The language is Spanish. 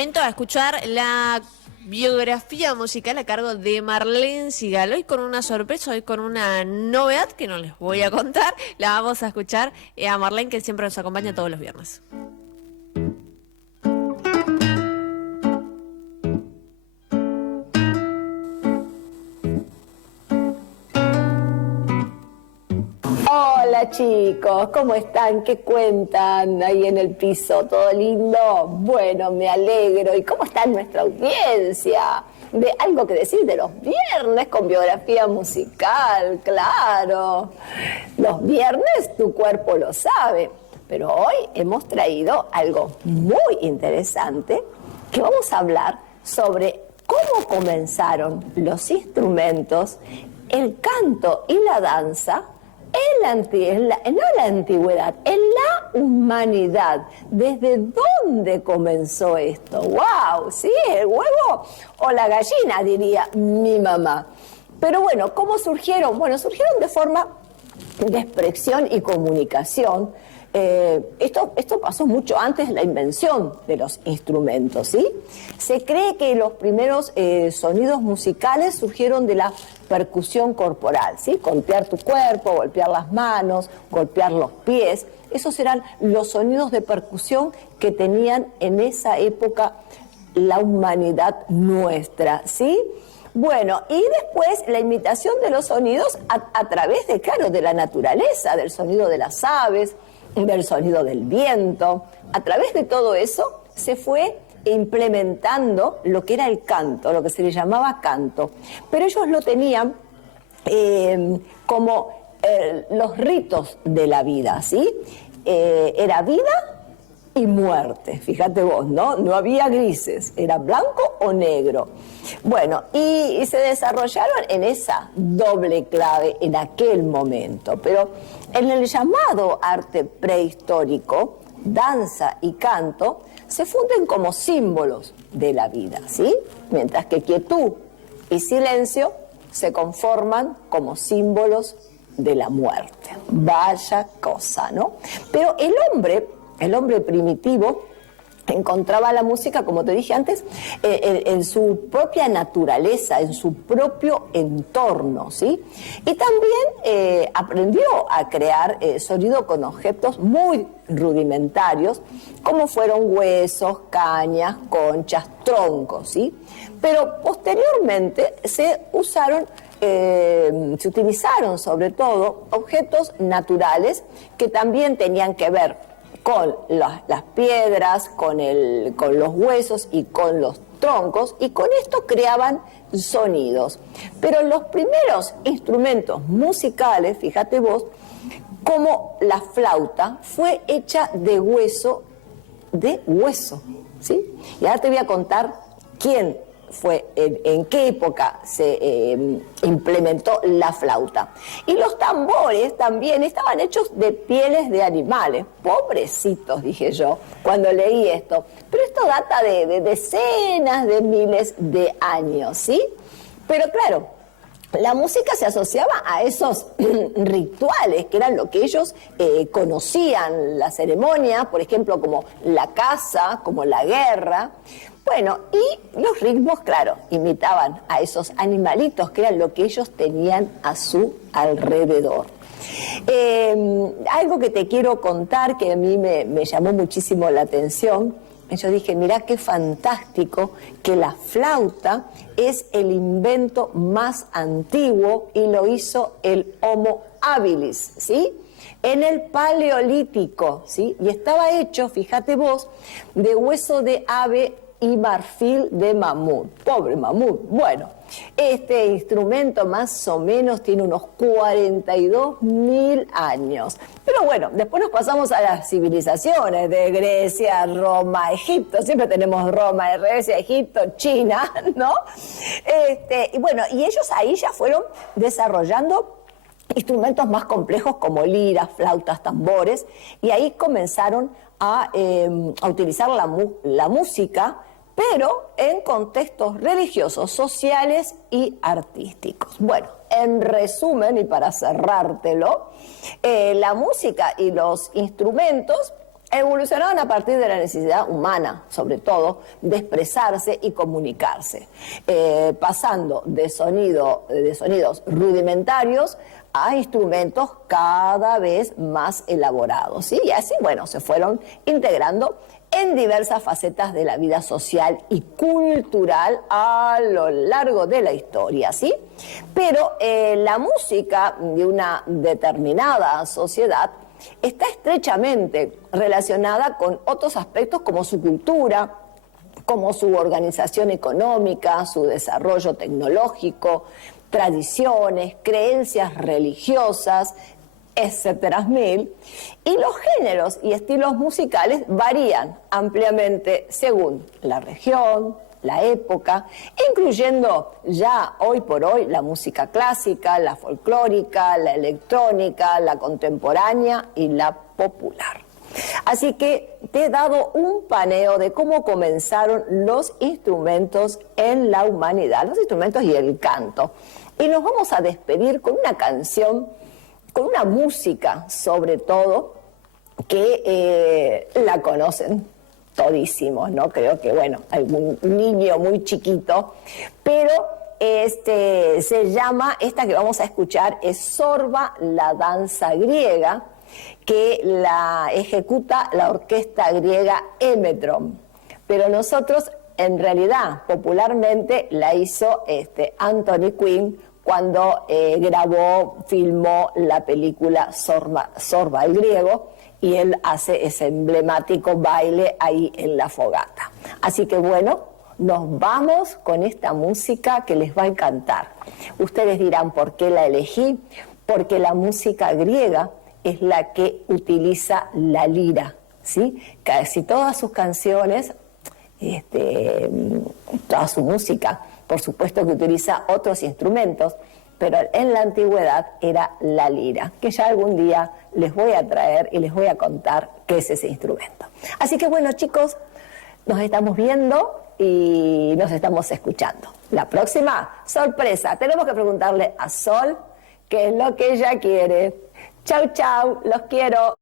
momento a escuchar la biografía musical a cargo de Marlene Sigal. Hoy con una sorpresa, hoy con una novedad que no les voy a contar. La vamos a escuchar a Marlene, que siempre nos acompaña todos los viernes. Hola chicos, ¿cómo están? ¿Qué cuentan ahí en el piso? ¿Todo lindo? Bueno, me alegro. ¿Y cómo está nuestra audiencia? ¿De algo que decir de los viernes con biografía musical? Claro. Los viernes tu cuerpo lo sabe. Pero hoy hemos traído algo muy interesante, que vamos a hablar sobre cómo comenzaron los instrumentos, el canto y la danza no en la antigüedad, en la humanidad. ¿Desde dónde comenzó esto? ¡Wow! ¿Sí? ¿El huevo o la gallina?, diría mi mamá. Pero bueno, ¿cómo surgieron? Bueno, surgieron de forma de expresión y comunicación. Esto pasó mucho antes de la invención de los instrumentos, ¿sí? Se cree que los primeros sonidos musicales surgieron de la percusión corporal, ¿sí? Golpear tu cuerpo, golpear las manos, golpear los pies. Esos eran los sonidos de percusión que tenían en esa época la humanidad nuestra, ¿sí? Bueno, y después la imitación de los sonidos a través de, claro, de la naturaleza, del sonido de las aves, del sonido del viento. A través de todo eso se fue implementando lo que era el canto, lo que se le llamaba canto. Pero ellos lo tenían como los ritos de la vida, ¿sí? Era vida y muerte, fíjate vos, ¿no? No había grises, era blanco o negro. Bueno, y se desarrollaron en esa doble clave en aquel momento, pero en el llamado arte prehistórico, danza y canto se funden como símbolos de la vida, ¿sí? Mientras que quietud y silencio se conforman como símbolos de la muerte. Vaya cosa, ¿no? Pero el hombre primitivo encontraba la música, como te dije antes, en su propia naturaleza, en su propio entorno, ¿sí? Y también aprendió a crear sonido con objetos muy rudimentarios, como fueron huesos, cañas, conchas, troncos, ¿sí? Pero posteriormente se utilizaron sobre todo objetos naturales que también tenían que ver con las piedras, con los huesos y con los troncos, y con esto creaban sonidos. Pero los primeros instrumentos musicales, fíjate vos, como la flauta, fue hecha de hueso, ¿sí? Y ahora te voy a contar quién fue, en qué época se implementó la flauta. Y los tambores también estaban hechos de pieles de animales. Pobrecitos, dije yo, cuando leí esto. Pero esto data de decenas de miles de años, ¿sí? Pero claro, la música se asociaba a esos rituales, que eran lo que ellos conocían, la ceremonia, por ejemplo, como la caza, como la guerra. Bueno, y los ritmos, claro, imitaban a esos animalitos, que eran lo que ellos tenían a su alrededor. Algo que te quiero contar, que a mí me llamó muchísimo la atención. Yo dije, mirá qué fantástico que la flauta es el invento más antiguo y lo hizo el Homo habilis, ¿sí? En el Paleolítico, ¿sí? Y estaba hecho, fíjate vos, de hueso de ave y marfil de mamut. Pobre mamut. Bueno, este instrumento más o menos tiene unos 42.000 años. Pero bueno, después nos pasamos a las civilizaciones de Grecia, Roma, Egipto. Siempre tenemos Roma, Grecia, Egipto, China, ¿no? Y bueno, y ellos ahí ya fueron desarrollando instrumentos más complejos como liras, flautas, tambores, y ahí comenzaron a utilizar la música, pero en contextos religiosos, sociales y artísticos. Bueno, en resumen, y para cerrártelo, la música y los instrumentos evolucionaron a partir de la necesidad humana, sobre todo, de expresarse y comunicarse, pasando de sonidos rudimentarios a instrumentos cada vez más elaborados, ¿sí? Y así, bueno, se fueron integrando en diversas facetas de la vida social y cultural a lo largo de la historia, ¿sí? Pero la música de una determinada sociedad está estrechamente relacionada con otros aspectos como su cultura, como su organización económica, su desarrollo tecnológico, tradiciones, creencias religiosas, etcétera mil, y los géneros y estilos musicales varían ampliamente según la región, la época, incluyendo ya hoy por hoy la música clásica, la folclórica, la electrónica, la contemporánea y la popular. Así que te he dado un paneo de cómo comenzaron los instrumentos en la humanidad, los instrumentos y el canto. Y nos vamos a despedir con una canción, con una música sobre todo, que la conocen todísimos, ¿no? Creo que, bueno, algún niño muy chiquito, pero se llama, esta que vamos a escuchar es Zorba, la danza griega, que la ejecuta la orquesta griega Emetron, pero nosotros en realidad popularmente la hizo Anthony Quinn cuando filmó la película Zorba el griego, y él hace ese emblemático baile ahí en la fogata. Así que bueno, nos vamos con esta música que les va a encantar. Ustedes dirán, ¿por qué la elegí? Porque la música griega es la que utiliza la lira, ¿sí? Casi todas sus canciones, toda su música, por supuesto que utiliza otros instrumentos, pero en la antigüedad era la lira, que ya algún día les voy a traer y les voy a contar qué es ese instrumento. Así que bueno, chicos, nos estamos viendo y nos estamos escuchando. La próxima, sorpresa, tenemos que preguntarle a Sol qué es lo que ella quiere. Chau, chau, los quiero.